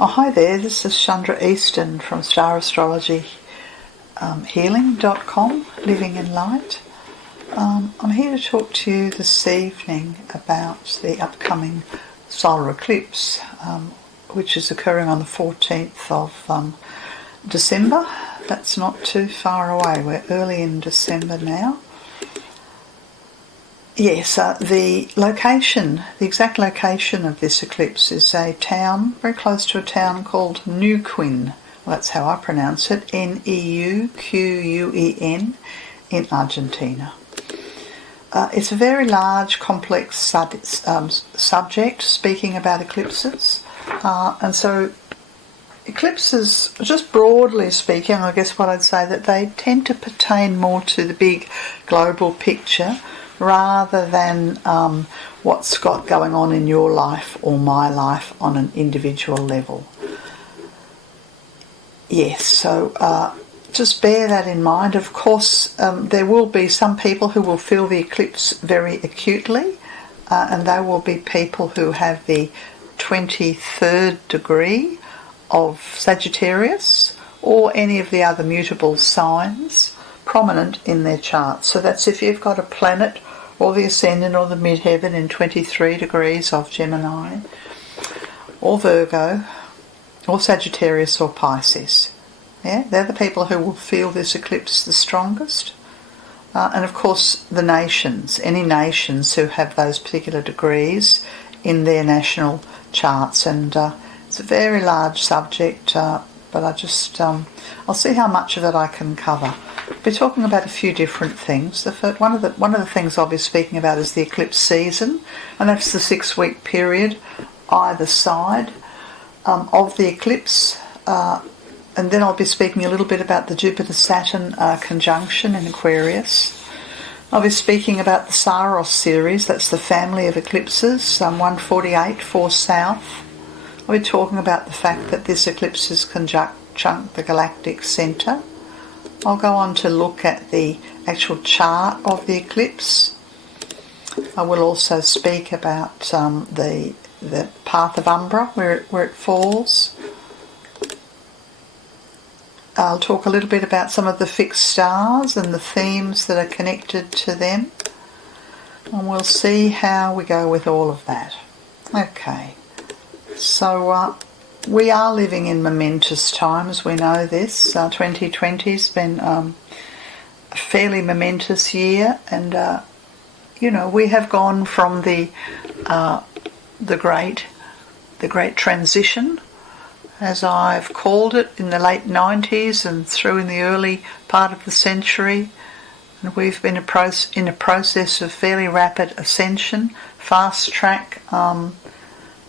Oh, hi there, this is Chandra Easton from StarAstrologyHealing.com, Living in Light. I'm here to talk to you this evening about the upcoming solar eclipse, which is occurring on the 14th of December. That's not too far away, we're early in December now. Yes, the exact location of this eclipse is a town, very close to a town called Neuquén. Well, that's how I pronounce it, Neuquen, in Argentina. It's a very large, complex subject, speaking about eclipses. And so eclipses, just broadly speaking, I guess what I'd say, that they tend to pertain more to the big global picture rather than what's got going on in your life or my life on an individual level. Yes, so just bear that in mind. Of course, there will be some people who will feel the eclipse very acutely, and they will be people who have the 23rd degree of Sagittarius or any of the other mutable signs prominent in their chart. So that's if you've got a planet or the ascendant or the midheaven in 23 degrees of Gemini or Virgo or Sagittarius or Pisces. Yeah, they're the people who will feel this eclipse the strongest. And of course the nations, any nations who have those particular degrees in their national charts. And it's a very large subject, but I'll see how much of it I can cover. We're talking about a few different things. One of the things I'll be speaking about is the eclipse season, and that's the 6-week period either side of the eclipse. And then I'll be speaking a little bit about the Jupiter-Saturn conjunction in Aquarius. I'll be speaking about the Saros series, that's the family of eclipses, 148, 4 south. I'll be talking about the fact that this eclipse is conjunct the galactic centre. I'll go on to look at the actual chart of the eclipse. I will also speak about the path of umbra, where it falls. I'll talk a little bit about some of the fixed stars and the themes that are connected to them. And we'll see how we go with all of that. Okay, so we are living in momentous times, we know this. 2020's been a fairly momentous year, and we have gone from the great transition, as I've called it, in the late 90s and through in the early part of the century, and we've been in a process of fairly rapid ascension, fast track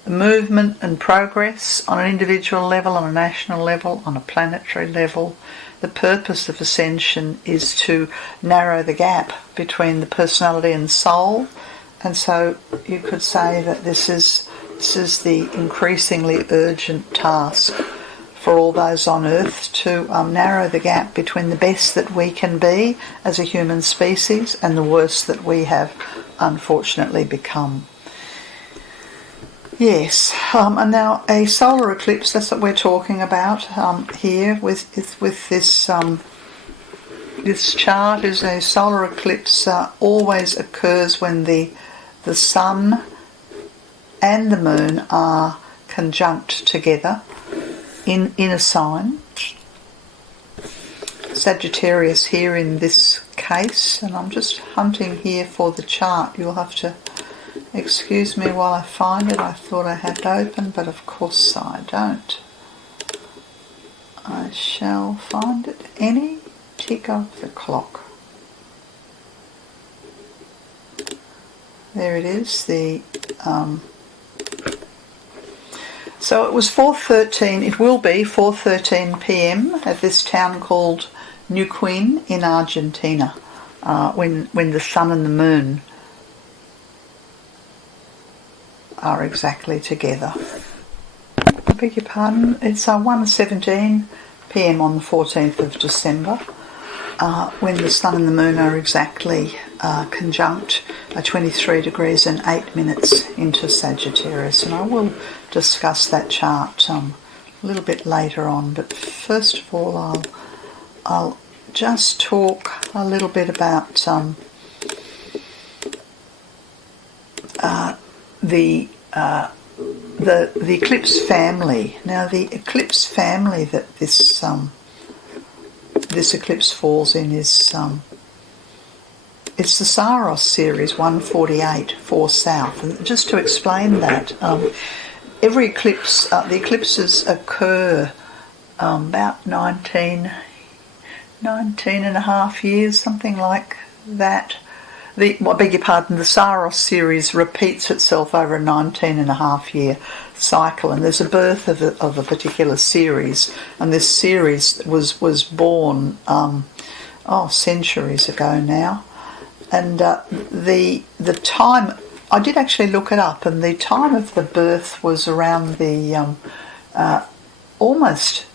movement and progress on an individual level, on a national level, on a planetary level. The purpose of ascension is to narrow the gap between the personality and soul, and so you could say that this is the increasingly urgent task for all those on Earth, to narrow the gap between the best that we can be as a human species and the worst that we have unfortunately become. Yes, and now a solar eclipse, that's what we're talking about here with this this chart. Is a solar eclipse always occurs when the sun and the moon are conjunct together in a sign. Sagittarius here in this case, and I'm just hunting here for the chart. You'll have to excuse me while I find it. I thought I had it open, but of course I don't. I shall find it any tick of the clock. There it is. So it was 4:13. It will be 4:13 p.m. at this town called Neuquén in Argentina, when the sun and the moon are exactly together. I beg your pardon. It's 1:17 p.m. on the 14th of December, when the sun and the moon are exactly conjunct, 23 degrees and 8 minutes into Sagittarius, and I will discuss that chart a little bit later on. But first of all, I'll just talk a little bit about the Eclipse family. Now, the Eclipse family that this eclipse falls in is it's the Saros series 148, 4 South. And just to explain that, every eclipse, the eclipses occur about 19 and a half years, something like that. I beg your pardon, the Saros series repeats itself over a 19 and a half year cycle, and there's a birth of a particular series, and this series was born centuries ago now. And the time, I did actually look it up, and the time of the birth was around the almost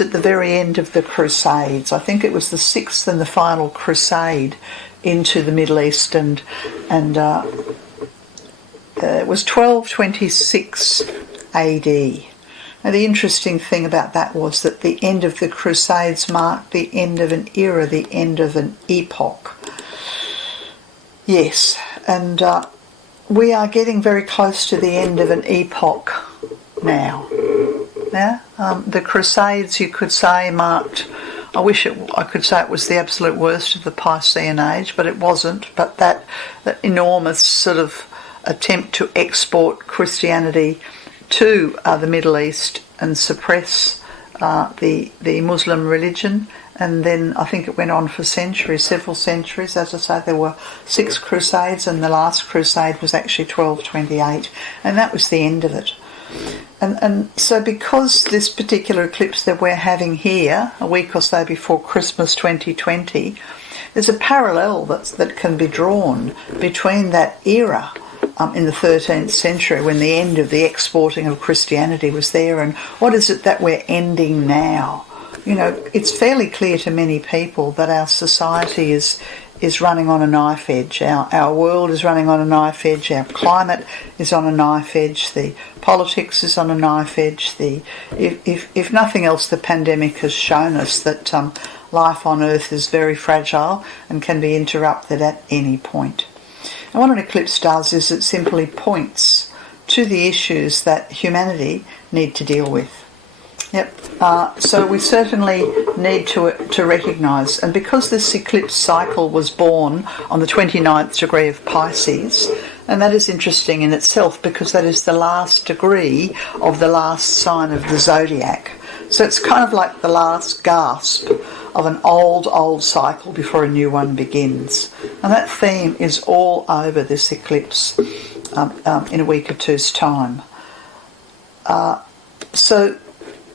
at the very end of the Crusades. I think it was the sixth and the final crusade into the Middle East, and it was 1226 AD. Now, the interesting thing about that was that the end of the Crusades marked the end of an era, the end of an epoch. Yes, and we are getting very close to the end of an epoch now. Yeah, the Crusades, you could say, marked. I could say it was the absolute worst of the Piscean age, but it wasn't. But that enormous sort of attempt to export Christianity to the Middle East and suppress the Muslim religion. And then I think it went on for centuries, several centuries. As I say, there were 6 crusades, and the last crusade was actually 1228, and that was the end of it. And so because this particular eclipse that we're having here, a week or so before Christmas 2020, there's a parallel that can be drawn between that era in the 13th century, when the end of the exporting of Christianity was there, and what is it that we're ending now? You know, it's fairly clear to many people that our society is running on a knife edge. Our world is running on a knife edge. Our climate is on a knife edge. The politics is on a knife edge. If nothing else, the pandemic has shown us that life on Earth is very fragile and can be interrupted at any point. And what an eclipse does is it simply points to the issues that humanity need to deal with. Yep. So we certainly need to recognise, and because this eclipse cycle was born on the 29th degree of Pisces, and that is interesting in itself because that is the last degree of the last sign of the zodiac. So it's kind of like the last gasp of an old cycle before a new one begins. And that theme is all over this eclipse in a week or two's time. So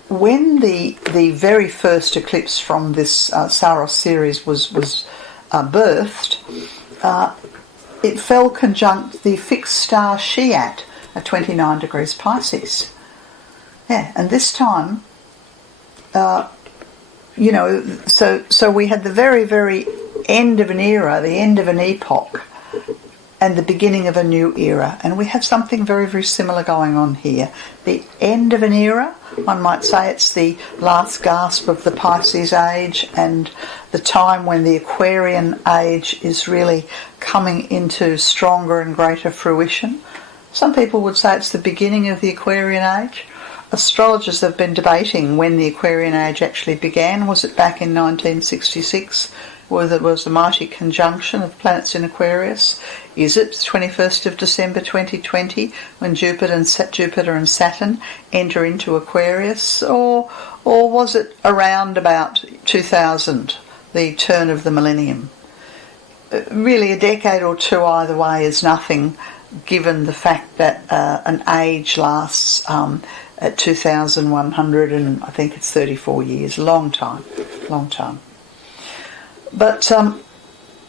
when the very first eclipse from this Saros series was birthed, it fell conjunct the fixed star Shiat at 29 degrees Pisces. Yeah, and this time, so we had the very, very end of an era, the end of an epoch, and the beginning of a new era. And we have something very, very similar going on here. The end of an era, one might say it's the last gasp of the Pisces age and the time when the Aquarian age is really coming into stronger and greater fruition. Some people would say it's the beginning of the Aquarian age. Astrologers have been debating when the Aquarian age actually began. Was it back in 1966? Where there was a mighty conjunction of planets in Aquarius? Is it 21st of December 2020 when Jupiter and Saturn enter into Aquarius? Or was it around about 2000, the turn of the millennium? Really, a decade or two either way is nothing, given the fact that an age lasts at 2,100 and I think it's 34 years. Long time. But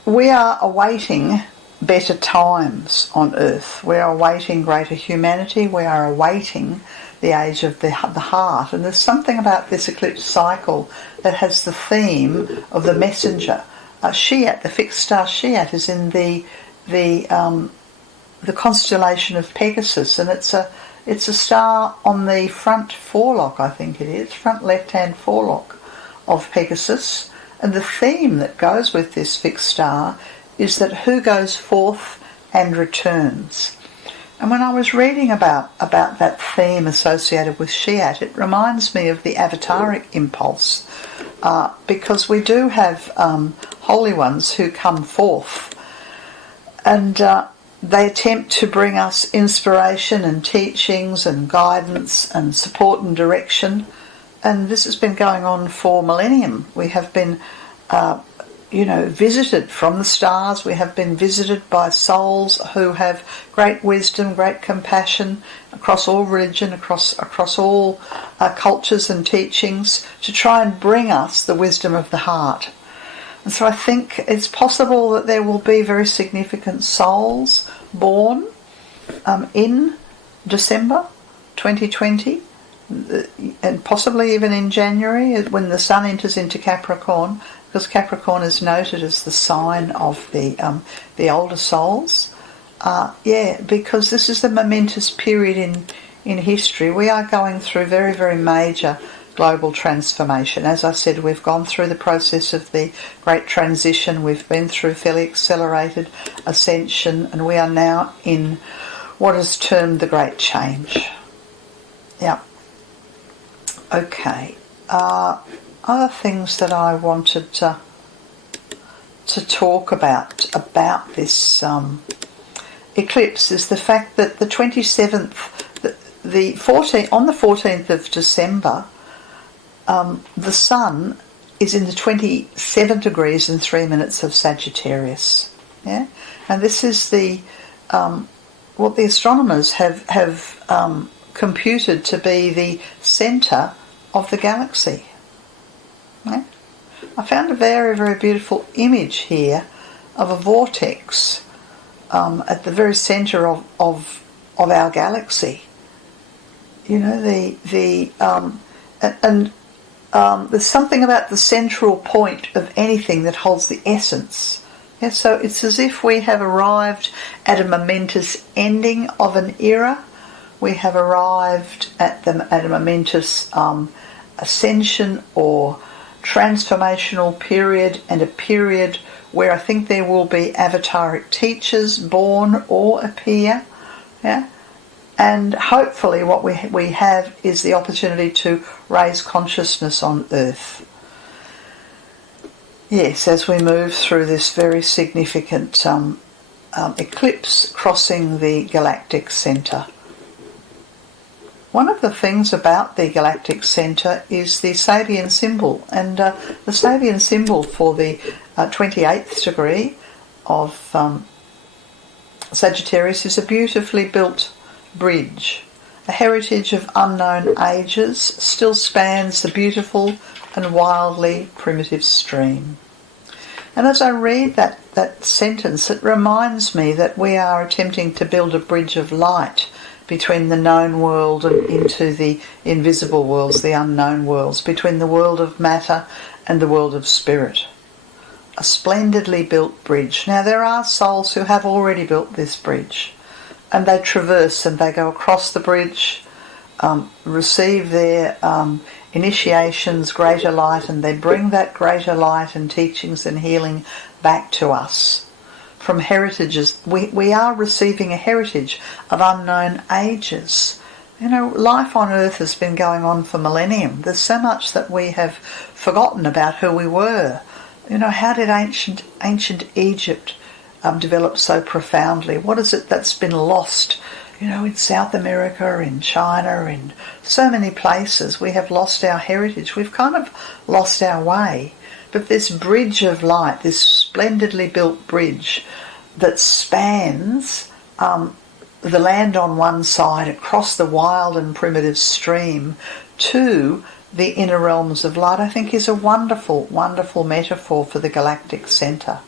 we are awaiting better times on Earth. We are awaiting greater humanity. We are awaiting the age of the heart. And there's something about this eclipse cycle that has the theme of the messenger. Shiat, the fixed star Shiat, is in the constellation of Pegasus, and it's It's a star on the front forelock, I think it is, front left-hand forelock of Pegasus. And the theme that goes with this fixed star is that who goes forth and returns. And when I was reading about that theme associated with Shiat, it reminds me of the avataric impulse, because we do have holy ones who come forth, and they attempt to bring us inspiration and teachings and guidance and support and direction. And this has been going on for millennium. We have been visited from the stars. We have been visited by souls who have great wisdom, great compassion across all religion, across all cultures and teachings, to try and bring us the wisdom of the heart. And so I think it's possible that there will be very significant souls born in December 2020, and possibly even in January when the sun enters into Capricorn, because Capricorn is noted as the sign of the older souls. Because this is a momentous period in history. We are going through very, very major global transformation. As I said, we've gone through the process of the Great Transition. We've been through fairly accelerated Ascension, and we are now in what is termed the Great Change. Yeah. Okay. Other things that I wanted to talk about this eclipse is the fact that the 27th, on the 14th of December, the sun is in the 27 degrees and 3 minutes of Sagittarius. Yeah, and this is what the astronomers have computed to be the centre of the galaxy. Yeah? I found a very, very beautiful image here of a vortex at the very centre of our galaxy. You know, there's something about the central point of anything that holds the essence. Yeah, so it's as if we have arrived at a momentous ending of an era. We have arrived at a momentous ascension or transformational period, and a period where I think there will be avataric teachers born or appear. Yeah. And hopefully what we have is the opportunity to raise consciousness on Earth. Yes, as we move through this very significant eclipse crossing the galactic centre. One of the things about the galactic centre is the Sabian symbol, and the Sabian symbol for the 28th degree of Sagittarius is a beautifully built bridge. A heritage of unknown ages still spans the beautiful and wildly primitive stream. And as I read that sentence, it reminds me that we are attempting to build a bridge of light between the known world and into the invisible worlds, the unknown worlds, between the world of matter and the world of spirit. A splendidly built bridge. Now, there are souls who have already built this bridge, and they traverse and they go across the bridge, receive their initiations, greater light, and they bring that greater light and teachings and healing back to us. From heritages, we are receiving a heritage of unknown ages. You know, life on Earth has been going on for millennium. There's so much that we have forgotten about who we were. You know, how did ancient Egypt develop so profoundly? What is it that's been lost? You know, in South America, in China, in so many places, we have lost our heritage. We've kind of lost our way. But this bridge of light, this splendidly built bridge that spans the land on one side across the wild and primitive stream to the inner realms of light, I think is a wonderful, wonderful metaphor for the galactic centre.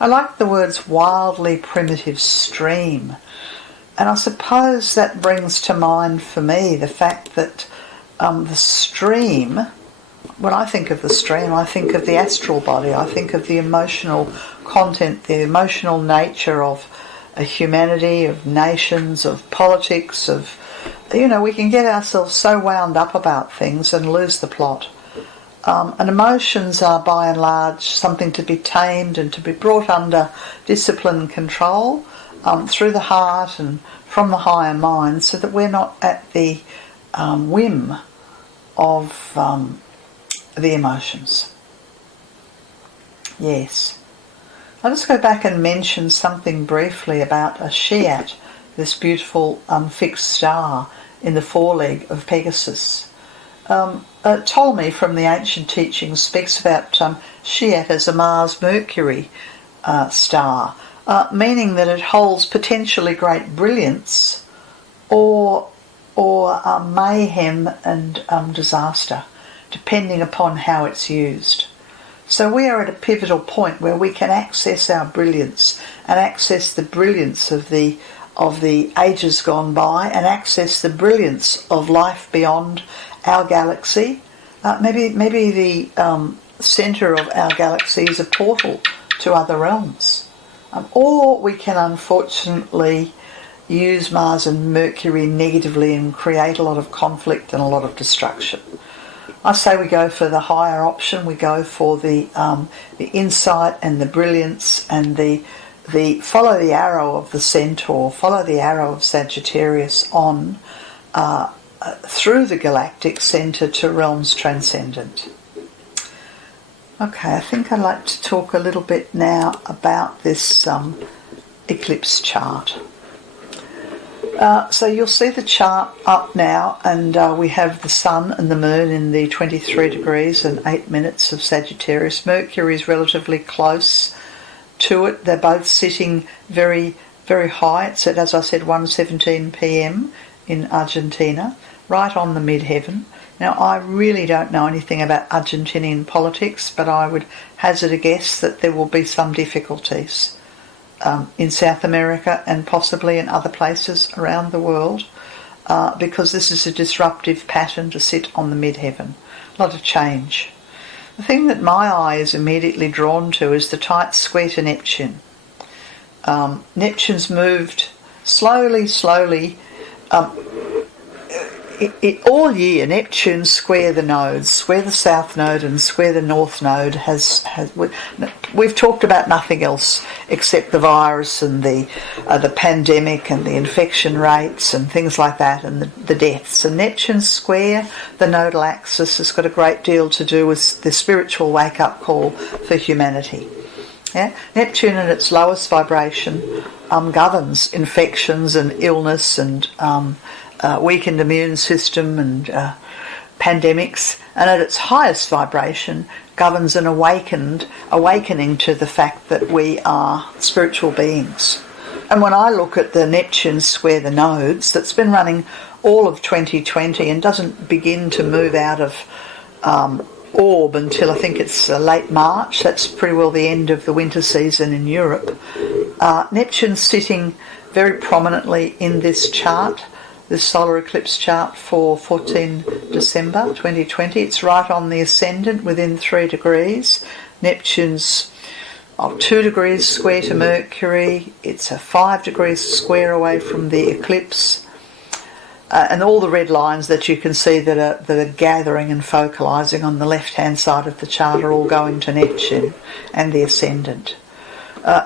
I like the words wildly primitive stream. And I suppose that brings to mind for me the fact that the stream, when I think of the stream, I think of the astral body, I think of the emotional content, the emotional nature of a humanity, of nations, of politics, of we can get ourselves so wound up about things and lose the plot. And emotions are by and large something to be tamed and to be brought under discipline and control through the heart and from the higher mind, so that we're not at the whim of the emotions. Yes. I'll just go back and mention something briefly about a Shiat, this beautiful fixed star in the foreleg of Pegasus. Ptolemy from the ancient teachings speaks about Shiat as a Mars-Mercury star, meaning that it holds potentially great brilliance or mayhem and disaster, depending upon how it's used. So we are at a pivotal point where we can access our brilliance and access the brilliance of the ages gone by, and access the brilliance of life beyond our galaxy. Maybe the centre of our galaxy is a portal to other realms. Or we can unfortunately use Mars and Mercury negatively and create a lot of conflict and a lot of destruction. I say we go for the higher option. We go for the insight and the brilliance and the follow the arrow of the Centaur, follow the arrow of Sagittarius on through the galactic centre to realms transcendent. Okay, I think I'd like to talk a little bit now about this eclipse chart. So you'll see the chart up now, and we have the Sun and the Moon in the 23 degrees and 8 minutes of Sagittarius. Mercury is relatively close to it. They're both sitting very, very high. It's at, as I said, 1:17 p.m. in Argentina, right on the midheaven. Now, I really don't know anything about Argentinian politics, but I would hazard a guess that there will be some difficulties in South America and possibly in other places around the world, because this is a disruptive pattern to sit on the midheaven. A lot of change. The thing that my eye is immediately drawn to is the tight square to Neptune. Neptune's moved slowly. All year, Neptune square the nodes, square the south node and square the north node. We've talked about nothing else except the virus and the pandemic and the infection rates and things like that, and the deaths. And Neptune square the nodal axis has got a great deal to do with the spiritual wake-up call for humanity. Yeah? Neptune at its lowest vibration governs infections and illness and weakened immune system and pandemics, and at its highest vibration governs an awakening to the fact that we are spiritual beings. And when I look at the Neptune square the nodes, that's been running all of 2020 and doesn't begin to move out of orb until I think it's late March. That's pretty well the end of the winter season in Europe. Neptune's sitting very prominently in this chart, this solar eclipse chart for 14 December 2020. It's right on the ascendant within 3 degrees. Neptune's 2 degrees square to Mercury. It's a 5 degrees square away from the eclipse. And all the red lines that you can see that are gathering and focalising on the left-hand side of the chart are all going to Neptune and the ascendant.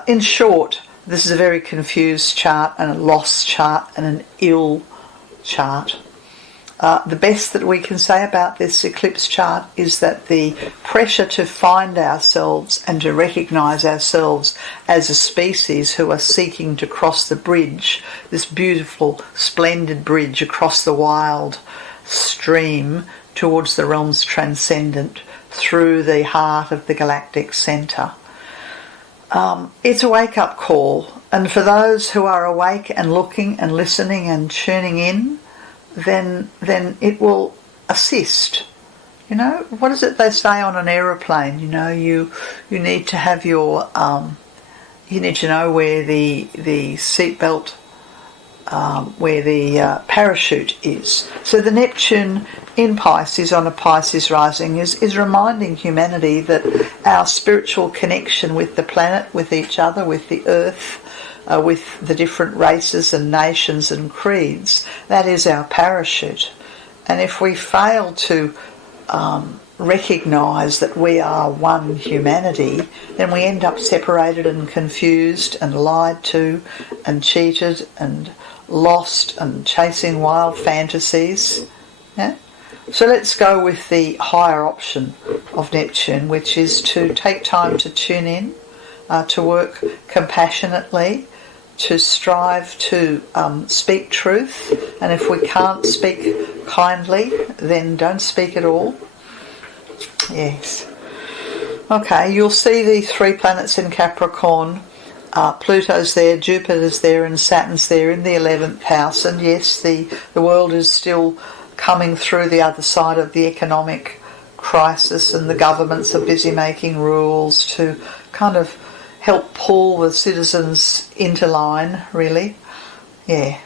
In short, this is a very confused chart and a lost chart and an ill chart. The best that we can say about this eclipse chart is that the pressure to find ourselves and to recognise ourselves as a species who are seeking to cross the bridge, this beautiful, splendid bridge across the wild stream towards the realms transcendent through the heart of the galactic centre. It's a wake-up call, and for those who are awake and looking and listening and tuning in, then it will assist. You know, what is it they say on an aeroplane? You know, you need to have your you need to know where the seatbelt, where the parachute is. So the Neptune in Pisces on a Pisces rising is reminding humanity that our spiritual connection with the planet, with each other, with the earth, with the different races and nations and creeds. That is our parachute. And if we fail to recognise that we are one humanity, then we end up separated and confused and lied to and cheated and lost and chasing wild fantasies. Yeah? So let's go with the higher option of Neptune, which is to take time to tune in, to work compassionately, to strive to speak truth, and if we can't speak kindly, then don't speak at all. Yes. Okay, you'll see the 3 planets in Capricorn. Pluto's there, Jupiter's there, and Saturn's there in the 11th house. And yes, the world is still coming through the other side of the economic crisis, and the governments are busy making rules to kind of help pull the citizens into line, really. Yeah.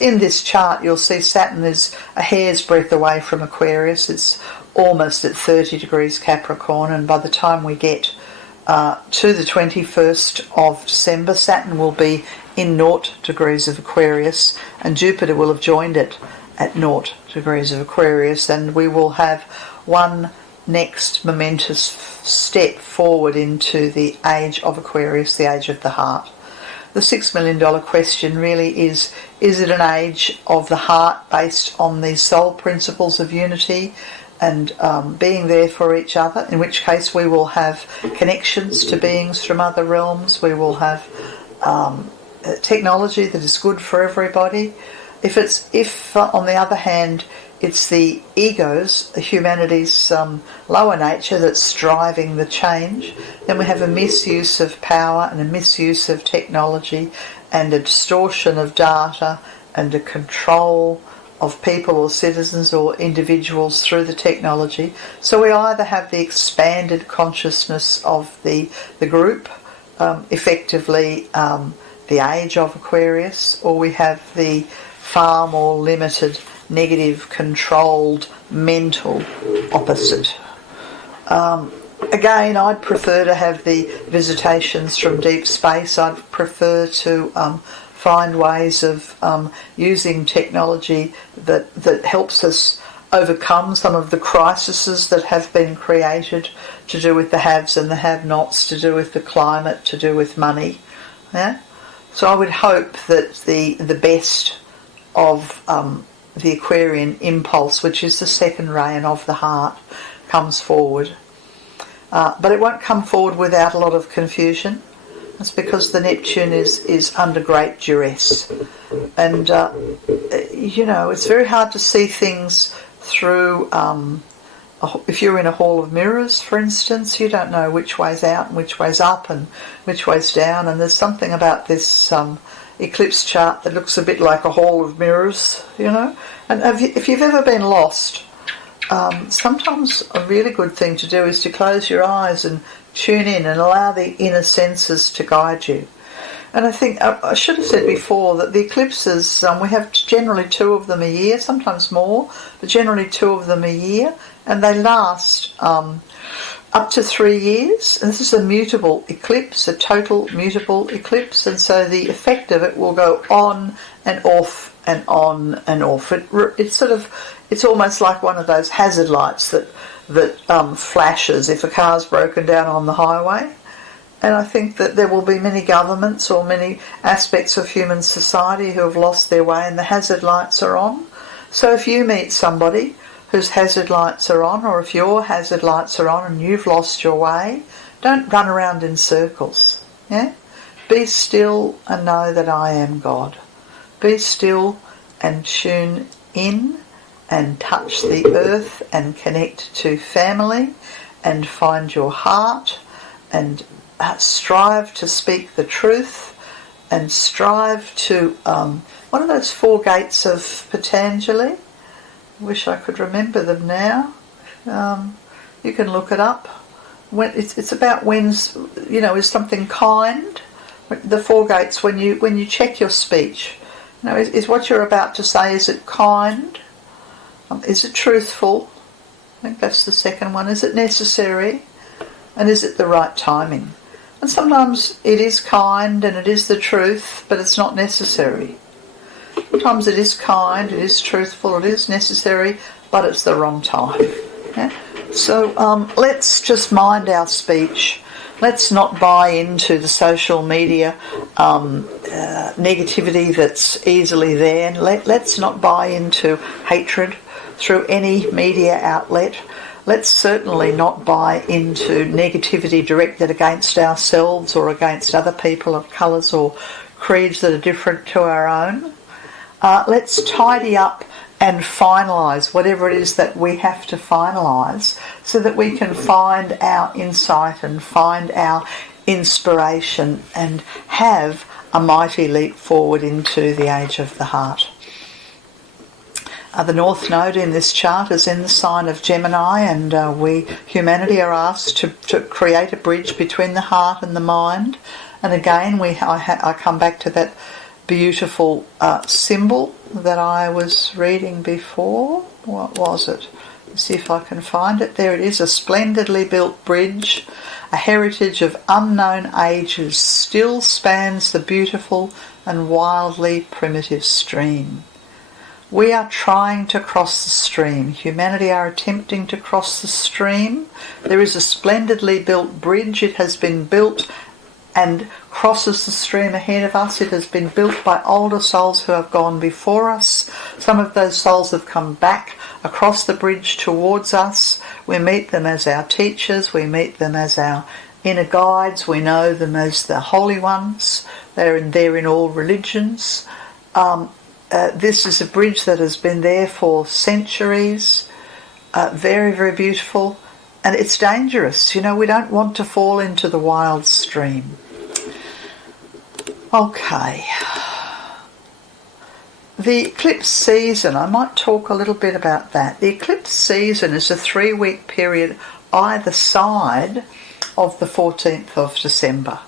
In this chart, you'll see Saturn is a hair's breadth away from Aquarius. It's almost at 30 degrees Capricorn, and by the time we get to the 21st of December, Saturn will be in 0 degrees of Aquarius, and Jupiter will have joined it at 0 degrees of Aquarius, and we will have one next momentous step forward into the age of Aquarius, the age of the heart. The $6 million question really is it an age of the heart based on the soul principles of unity and being there for each other, in which case we will have connections to beings from other realms, we will have technology that is good for everybody. If on the other hand it's the egos, humanity's lower nature that's driving the change, then we have a misuse of power and a misuse of technology and a distortion of data and a control of people or citizens or individuals through the technology. So we either have the expanded consciousness of the group, effectively the age of Aquarius, or we have the far more limited, negative, controlled, mental opposite. Again, I'd prefer to have the visitations from deep space. I'd prefer to find ways of using technology that helps us overcome some of the crises that have been created to do with the haves and the have-nots, to do with the climate, to do with money. Yeah? So I would hope that the best of the Aquarian impulse, which is the second rayon of the heart, comes forward. But it won't come forward without a lot of confusion. That's because the Neptune is under great duress. And, it's very hard to see things through... if you're in a hall of mirrors, for instance, you don't know which way's out and which way's up and which way's down. And there's something about this eclipse chart that looks a bit like a hall of mirrors, And if you've ever been lost, sometimes a really good thing to do is to close your eyes and tune in and allow the inner senses to guide you. And I think I should have said before that the eclipses, we have generally 2 of them a year, sometimes more, but generally 2 of them a year, and they last up to 3 years. And this is a mutable eclipse, a total mutable eclipse, and so the effect of it will go on and off and on and off. It's almost like one of those hazard lights that flashes if a car's broken down on the highway. And I think that there will be many governments or many aspects of human society who have lost their way and the hazard lights are on. So if you meet somebody whose hazard lights are on, or if your hazard lights are on and you've lost your way, don't run around in circles. Yeah? Be still and know that I am God. Be still and tune in and touch the earth and connect to family and find your heart and strive to speak the truth and strive to one of those 4 gates of Patanjali. I wish I could remember them now. You can look it up. When it's about is something kind. The 4 gates, when you check your speech, is what you're about to say, is it kind? Is it truthful? I think that's the second one. Is it necessary? And is it the right timing? And sometimes it is kind and it is the truth, but it's not necessary. Sometimes it is kind, it is truthful, it is necessary, but it's the wrong time. Yeah? So let's just mind our speech. Let's not buy into the social media negativity that's easily there. Let's not buy into hatred through any media outlet. Let's certainly not buy into negativity directed against ourselves or against other people of colours or creeds that are different to our own. Let's tidy up and finalise whatever it is that we have to finalise so that we can find our insight and find our inspiration and have a mighty leap forward into the age of the heart. The North Node in this chart is in the sign of Gemini, and we, humanity, are asked to create a bridge between the heart and the mind. And again, I come back to that beautiful symbol that I was reading before. What was it? Let's see if I can find it. There it is, a splendidly built bridge, a heritage of unknown ages, still spans the beautiful and wildly primitive stream. We are trying to cross the stream. Humanity are attempting to cross the stream. There is a splendidly built bridge. It has been built and crosses the stream ahead of us. It has been built by older souls who have gone before us. Some of those souls have come back across the bridge towards us. We meet them as our teachers. We meet them as our inner guides. We know them as the holy ones. They're in all religions. This is a bridge that has been there for centuries. Very, very beautiful. And it's dangerous. You know, we don't want to fall into the wild stream. Okay. The eclipse season, I might talk a little bit about that. The eclipse season is a 3-week period either side of the 14th of December.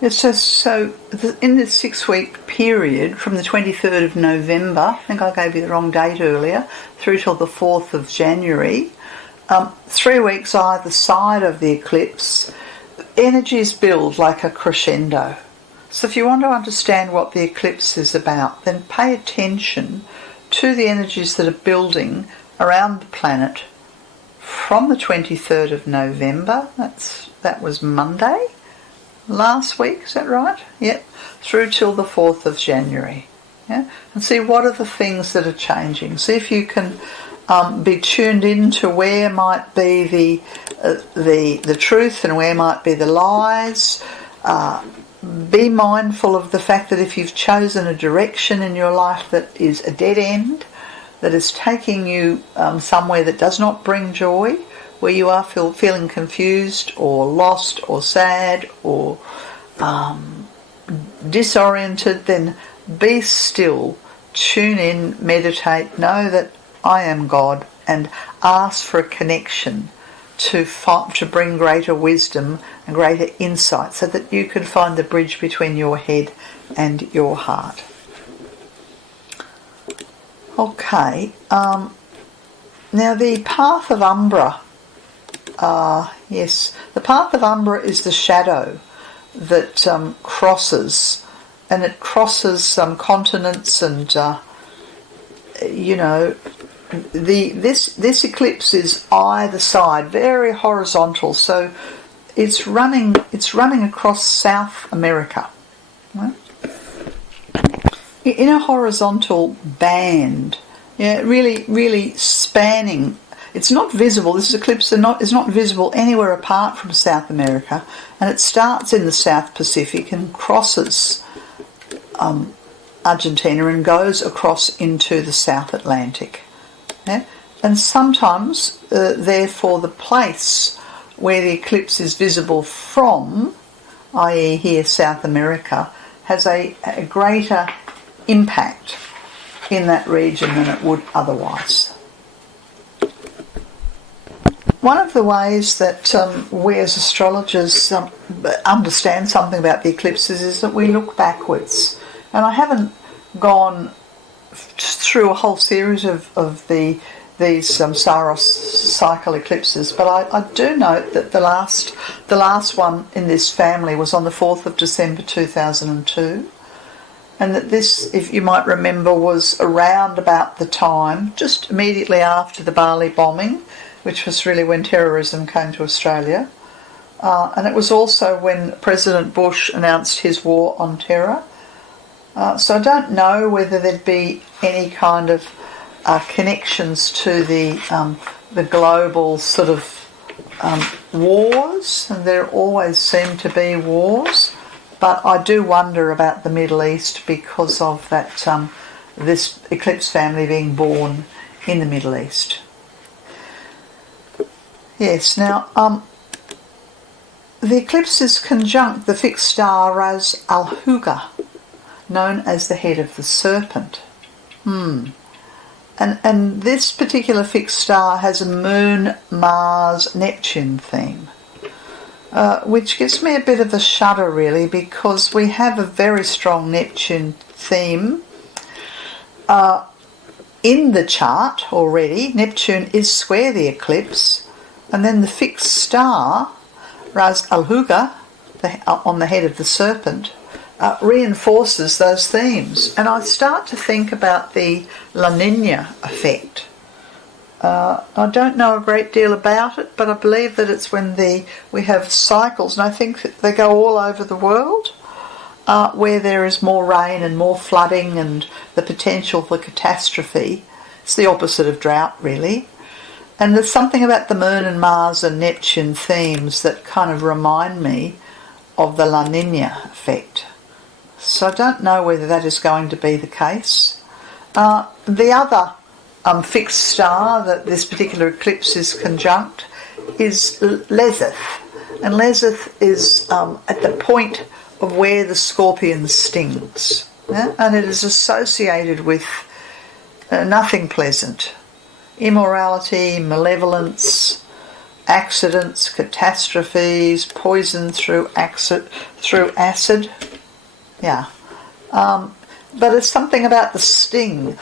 It's just so in this 6-week period from the 23rd of November, I think I gave you the wrong date earlier, through till the 4th of January, 3 weeks either side of the eclipse, energies build like a crescendo. So if you want to understand what the eclipse is about, then pay attention to the energies that are building around the planet from the 23rd of November, that was Monday, last week, is that right? Yep, through till the 4th of January. Yeah? And see what are the things that are changing. See if you can be tuned in to where might be the truth and where might be the lies. Be mindful of the fact that if you've chosen a direction in your life that is a dead end, that is taking you somewhere that does not bring joy, where you are feeling confused or lost or sad or disoriented, then be still, tune in, meditate, know that I am God, and ask for a connection to bring greater wisdom and greater insight so that you can find the bridge between your head and your heart. Okay, now the path of umbra. Yes, the path of umbra is the shadow that crosses, and it crosses continents, and this eclipse is either side, very horizontal. So it's running across South America, right? In a horizontal band, yeah, really spanning. It's not visible. This eclipse is not visible anywhere apart from South America, and it starts in the South Pacific and crosses Argentina and goes across into the South Atlantic. Yeah? And sometimes, therefore, the place where the eclipse is visible from, i.e. here South America, has a greater impact in that region than it would otherwise. One of the ways that we as astrologers understand something about the eclipses is that we look backwards. And I haven't gone through a whole series of the these saros cycle eclipses, but I do note that the last one in this family was on the 4th of December 2002, and that this, if you might remember, was around about the time, just immediately after the Bali bombing, which was really when terrorism came to Australia. And it was also when President Bush announced his war on terror. So I don't know whether there'd be any kind of connections to the global sort of wars, and there always seem to be wars. But I do wonder about the Middle East because of that this eclipse family being born in the Middle East. Yes, now the eclipse is conjunct the fixed star Ras Al Huga, known as the head of the serpent. And this particular fixed star has a Moon, Mars, Neptune theme, which gives me a bit of a shudder really, because we have a very strong Neptune theme in the chart already. Neptune is square the eclipse, and then the fixed star Ras Al Huga, on the head of the serpent, reinforces those themes. And I start to think about the La Nina effect. I don't know a great deal about it, but I believe that it's when we have cycles, and I think that they go all over the world, where there is more rain and more flooding and the potential for catastrophe. It's the opposite of drought, really. And there's something about the Moon and Mars and Neptune themes that kind of remind me of the La Nina effect. So I don't know whether that is going to be the case. The other fixed star that this particular eclipse is conjunct is Lezeth. And Lezeth is at the point of where the scorpion stings. Yeah? And it is associated with nothing pleasant. Immorality, malevolence, accidents, catastrophes, poison through acid. Yeah. But it's something about the sting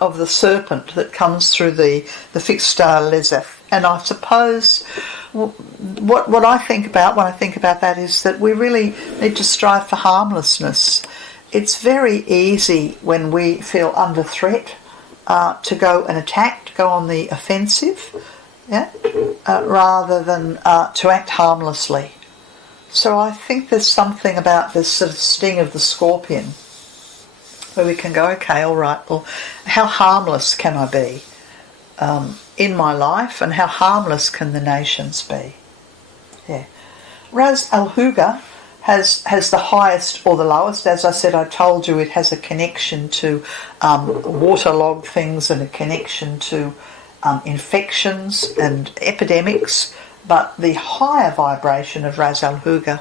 of the serpent that comes through the fixed star Lezeth. And I suppose what I think about when I think about that is that we really need to strive for harmlessness. It's very easy when we feel under threat to go and attack, to go on the offensive, yeah, rather than to act harmlessly. So I think there's something about this sort of sting of the scorpion where we can go, okay, all right, well, how harmless can I be in my life, and how harmless can the nations be? Yeah. Ras Al Huga has the highest or the lowest. As I said, I told you it has a connection to waterlogged things and a connection to infections and epidemics, but the higher vibration of Ras Al Huga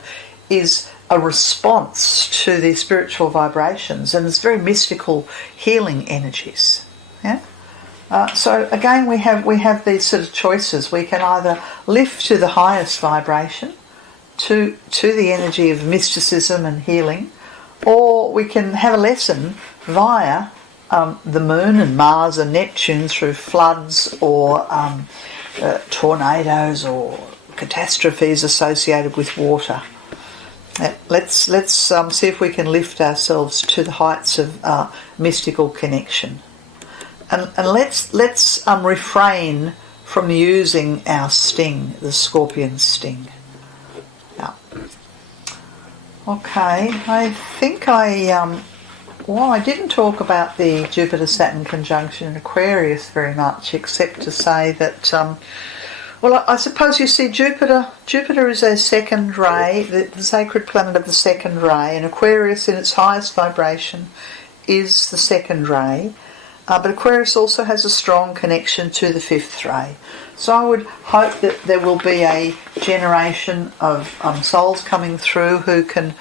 is a response to the spiritual vibrations, and it's very mystical healing energies. Yeah. So again, we have these sort of choices. We can either lift to the highest vibration, to the energy of mysticism and healing, or we can have a lesson via the Moon and Mars and Neptune through floods or tornadoes or catastrophes associated with water. Let's see if we can lift ourselves to the heights of mystical connection, and let's refrain from using our sting, the scorpion sting. Yeah. Okay, I think I didn't talk about the Jupiter-Saturn conjunction in Aquarius very much, except to say that, I suppose you see Jupiter is a second ray, the sacred planet of the second ray, and Aquarius in its highest vibration is the second ray, but Aquarius also has a strong connection to the fifth ray. So I would hope that there will be a generation of souls coming through who can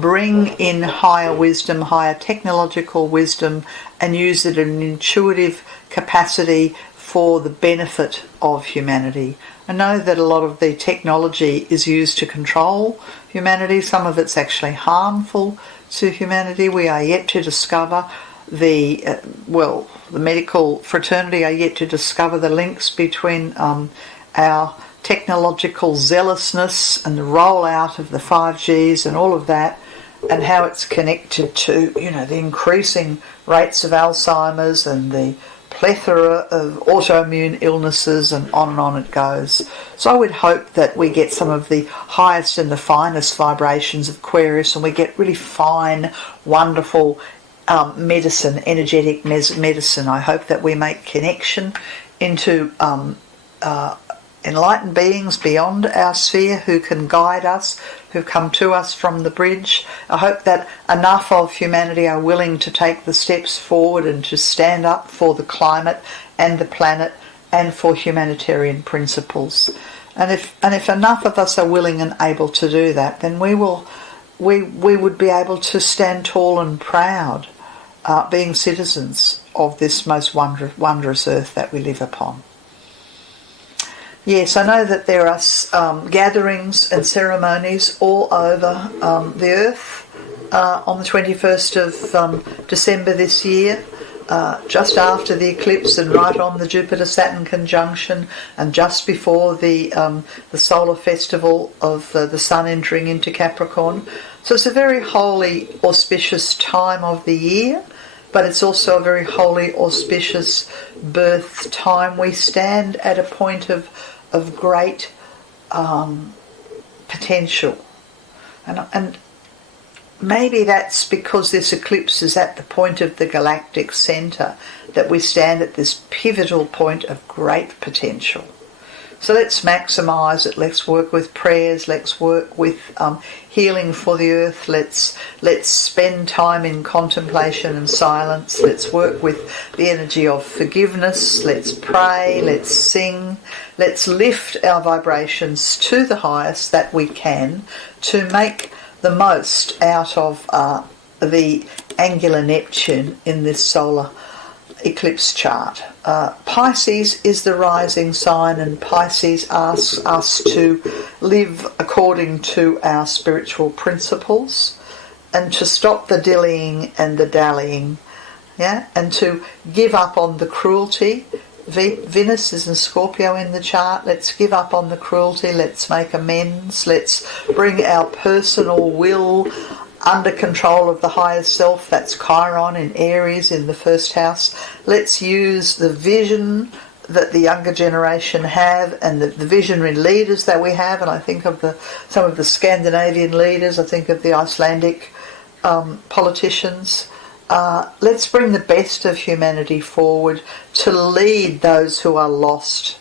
bring in higher wisdom, higher technological wisdom, and use it in an intuitive capacity for the benefit of humanity. I know that a lot of the technology is used to control humanity. Some of it's actually harmful to humanity. We are yet to discover the medical fraternity are yet to discover the links between our technological zealousness and the rollout of the 5Gs and all of that, and how it's connected to, the increasing rates of Alzheimer's and the plethora of autoimmune illnesses, and on it goes. So I would hope that we get some of the highest and the finest vibrations of Aquarius, and we get really fine, wonderful medicine, energetic medicine. I hope that we make connection into enlightened beings beyond our sphere who can guide us, who come to us from the bridge. I hope that enough of humanity are willing to take the steps forward and to stand up for the climate and the planet and for humanitarian principles. And if enough of us are willing and able to do that, then we would be able to stand tall and proud, being citizens of this most wondrous earth that we live upon. Yes, I know that there are gatherings and ceremonies all over the earth on the 21st of December this year, just after the eclipse and right on the Jupiter-Saturn conjunction, and just before the solar festival of the Sun entering into Capricorn. So it's a very holy, auspicious time of the year, but it's also a very holy, auspicious birth time. We stand at a point of great potential, and maybe that's because this eclipse is at the point of the galactic centre, that we stand at this pivotal point of great potential. So let's maximise it. Let's work with prayers. Let's work with healing for the earth. Let's spend time in contemplation and silence. Let's work with the energy of forgiveness. Let's pray. Let's sing. Let's lift our vibrations to the highest that we can to make the most out of the angular Neptune in this solar eclipse chart. Pisces is the rising sign, and Pisces asks us to live according to our spiritual principles and to stop the dillying and the dallying, and to give up on the cruelty. Venus is in Scorpio in the chart. Let's give up on the cruelty. Let's make amends. Let's bring our personal will under control of the higher self. That's Chiron in Aries in the first house. Let's use the vision that the younger generation have and the visionary leaders that we have. And I think of some of the Scandinavian leaders. I think of the Icelandic politicians. Let's bring the best of humanity forward to lead those who are lost